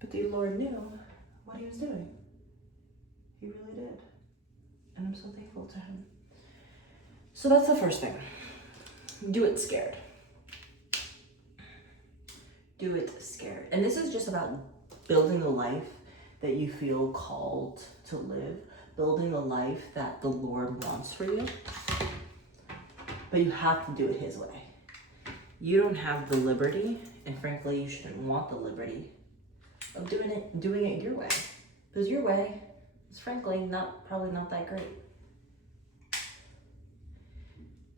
But the Lord knew what he was doing. He really did. And I'm so thankful to him. So that's the first thing. Do it scared. Do it scared. And this is just about building the life that you feel called to live, building the life that the Lord wants for you. But you have to do it his way. You don't have the liberty, and frankly, you shouldn't want the liberty of doing it your way. Because your way is frankly probably not that great.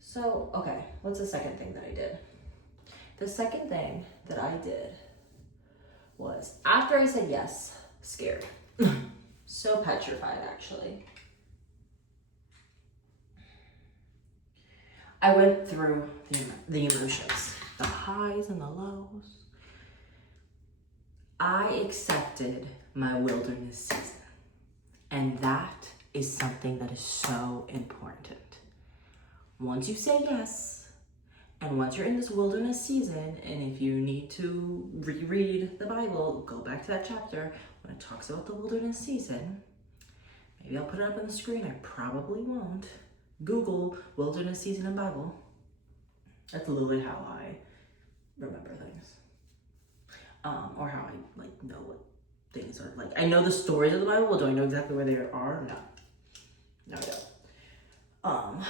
So, okay, what's the second thing that I did? The second thing that I did was, after I said yes, scared. So petrified, actually. I went through the emotions, the highs and the lows. I accepted my wilderness season. And that is something that is so important. Once you say yes, and once you're in this wilderness season, and if you need to reread the Bible, go back to that chapter when it talks about the wilderness season. Maybe I'll put it up on the screen. I probably won't. Google wilderness season in Bible. That's literally how I remember things. Or how I know what things are like. I know the stories of the Bible, but do I know exactly where they are? No, I don't.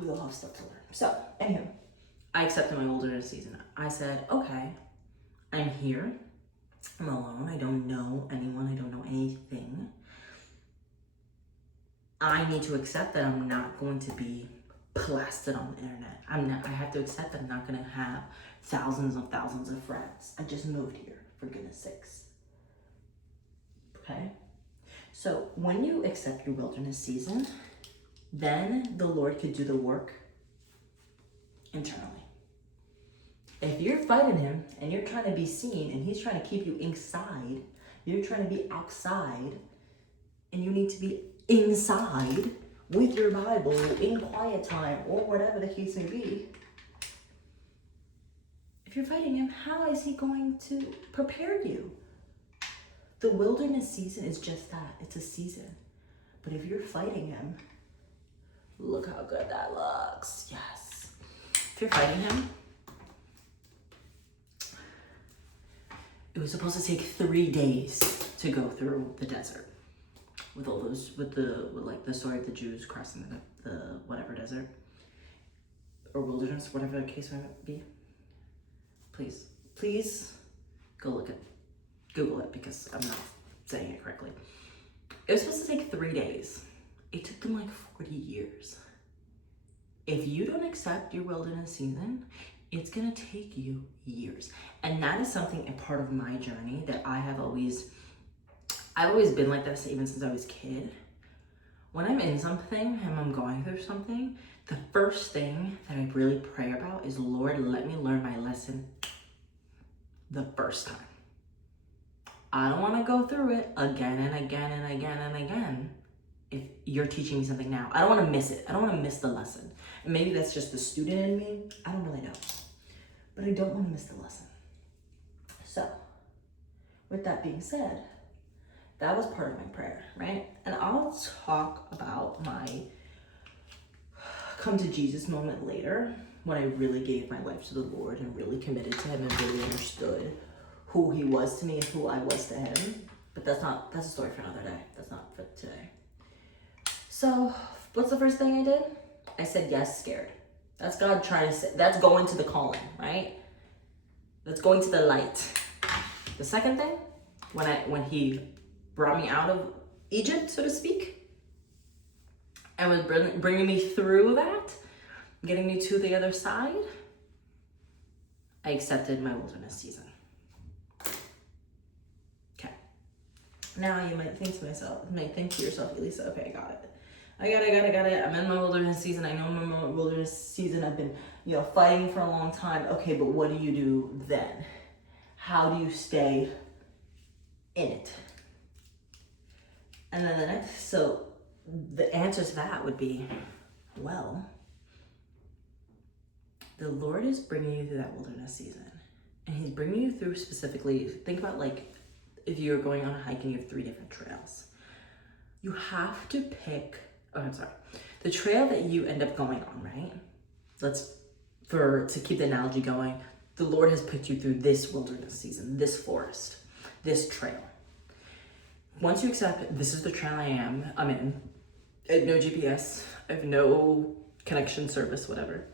We all have stuff to learn. So, anywho, I accepted my wilderness season. I said, okay, I'm here. I'm alone. I don't know anyone. I don't know anything. I need to accept that I'm not going to be blasted on the internet. I have to accept that I'm not going to have thousands and thousands of friends. I just moved here, for goodness sakes. Okay? So when you accept your wilderness season, then the Lord could do the work internally. If you're fighting him and you're trying to be seen and he's trying to keep you inside, you're trying to be outside, and you need to be inside with your Bible in quiet time or whatever the case may be. If you're fighting him, how is he going to prepare you? The wilderness season is just that. It's a season. But if you're fighting him, look how good that looks. Yes. If you're fighting him, it was supposed to take 3 days to go through the desert. With all those, with the story of the Jews crossing the whatever desert or wilderness, whatever the case might be. Please Google it, because I'm not saying it correctly. It was supposed to take 3 days. It took them 40 years. If you don't accept your wilderness season, it's gonna take you years. And that is something, a part of my journey that I've always been like this even since I was a kid. When I'm in something and I'm going through something, the first thing that I really pray about is, Lord, let me learn my lesson the first time. I don't want to go through it again and again and again and again. If you're teaching me something now, I don't want to miss it. I don't want to miss the lesson. And maybe that's just the student in me. I don't really know. But I don't want to miss the lesson. So, with that being said, that was part of my prayer, right? And I'll talk about my come to Jesus moment later, when I really gave my life to the Lord and really committed to him and really understood who he was to me and who I was to him. But that's a story for another day. That's not for today. So what's the first thing I did? I said yes, scared. That's God trying to say, that's going to the calling, right? That's going to the light. The second thing, when he brought me out of Egypt, so to speak, and was bringing me through that, getting me to the other side, I accepted my wilderness season. Okay. Now you might think to yourself, Elisa, okay, I got it. I got it. I'm in my wilderness season. I know I'm in my wilderness season. I've been, fighting for a long time. Okay, but what do you do then? How do you stay in it? And then the answer to that would be, well, the Lord is bringing you through that wilderness season. And he's bringing you through specifically, think about if you're going on a hike and you have 3 different trails, you have to pick, the trail that you end up going on, right? To keep the analogy going, the Lord has put you through this wilderness season, this forest, this trail. Once you accept, this is the trail I'm in, I have no GPS, I have no connection service, whatever.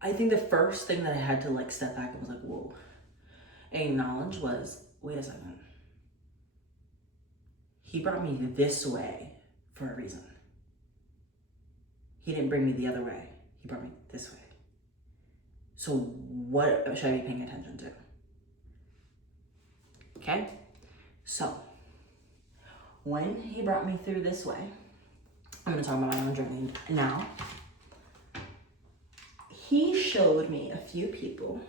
I think the first thing that I had to like step back and was like, whoa, and acknowledge was, wait a second. He brought me this way for a reason. He didn't bring me the other way. He brought me this way. So what should I be paying attention to? Okay? So when he brought me through this way, I'm gonna talk about my own journey now. He showed me a few people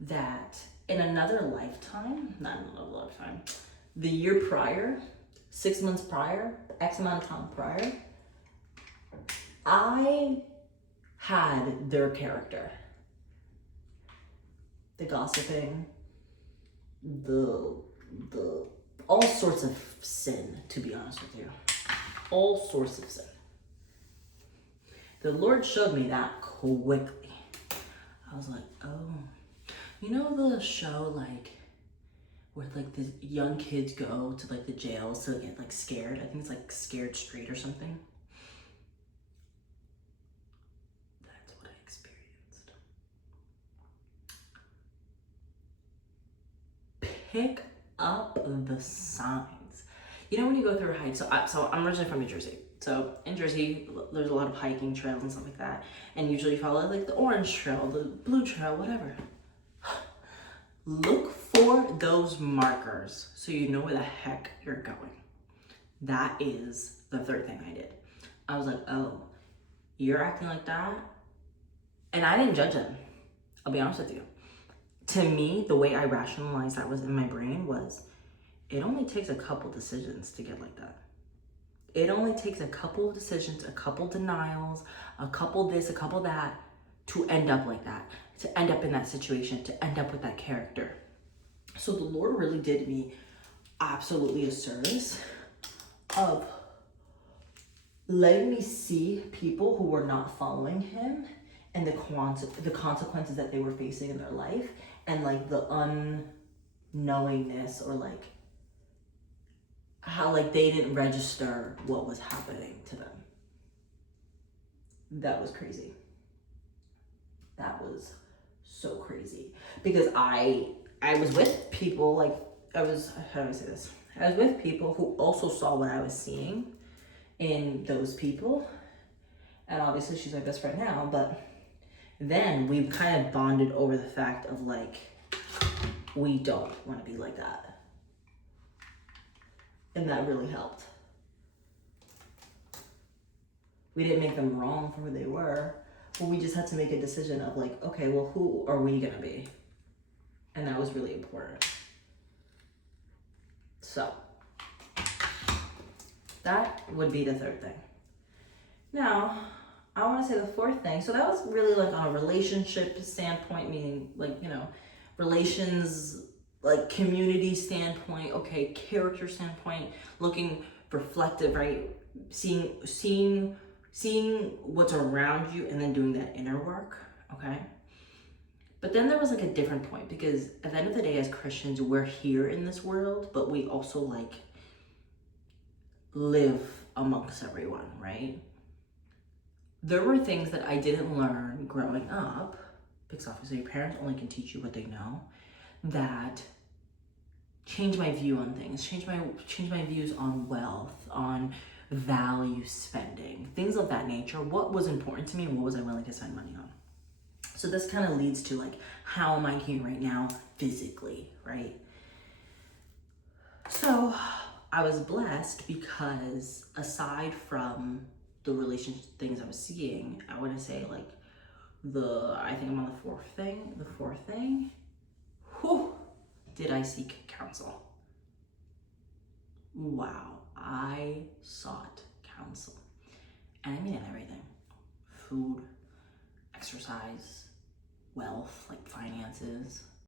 that in another lifetime, not in another lifetime, the year prior, 6 months prior, X amount of time prior, I had their character. The gossiping, the all sorts of sin, to be honest with you. All sorts of sin. The Lord showed me that quickly. I was like, oh. You know the show like where like the young kids go to like the jails to get like scared? I think it's like Scared Street or something. That's what I experienced. Pick up the signs. You know when you go through a hike, so I'm originally from New Jersey. So in Jersey, there's a lot of hiking trails and stuff like that. And usually you follow like the orange trail, the blue trail, whatever. Look for those markers so you know where the heck you're going. That is the third thing I did. I was like, oh, you're acting like that? And I didn't judge him. I'll be honest with you. To me, the way I rationalized that was in my brain was, it only takes a couple decisions to get like that. It only takes a couple of decisions, a couple denials, a couple this, a couple that, to end up like that, to end up in that situation, to end up with that character. So the Lord really did me absolutely a service of letting me see people who were not following him and the consequences that they were facing in their life, and like the unknowingness, or like how like they didn't register what was happening to them. That was crazy. That was so crazy, because I was with people, like how do I say this? I was with people who also saw what I was seeing in those people. And obviously she's my best friend now, but then we kind of bonded over the fact of like, we don't want to be like that. And that really helped. We didn't make them wrong for who they were, but we just had to make a decision of like, okay, well, who are we gonna be? And that was really important. So that would be the third thing. Now, I want to say the fourth thing. So that was really like on a relationship standpoint, meaning like, you know, relations, like community standpoint, okay, character standpoint, looking reflective, right? Seeing what's around you and then doing that inner work, okay? But then there was like a different point, because at the end of the day, as Christians, we're here in this world, but we also like live amongst everyone, right? There were things that I didn't learn growing up, because obviously your parents only can teach you what they know, that changed my view on things, changed my views on wealth, on value spending, things of that nature. What was important to me and what was I willing to spend money on? So this kind of leads to like, how am I here right now physically, right? So I was blessed because aside from the relationship things I was seeing, I want to say like I think I'm on the fourth thing, did I seek counsel? Wow, I sought counsel. And I mean in everything. Food, exercise, wealth, like finances,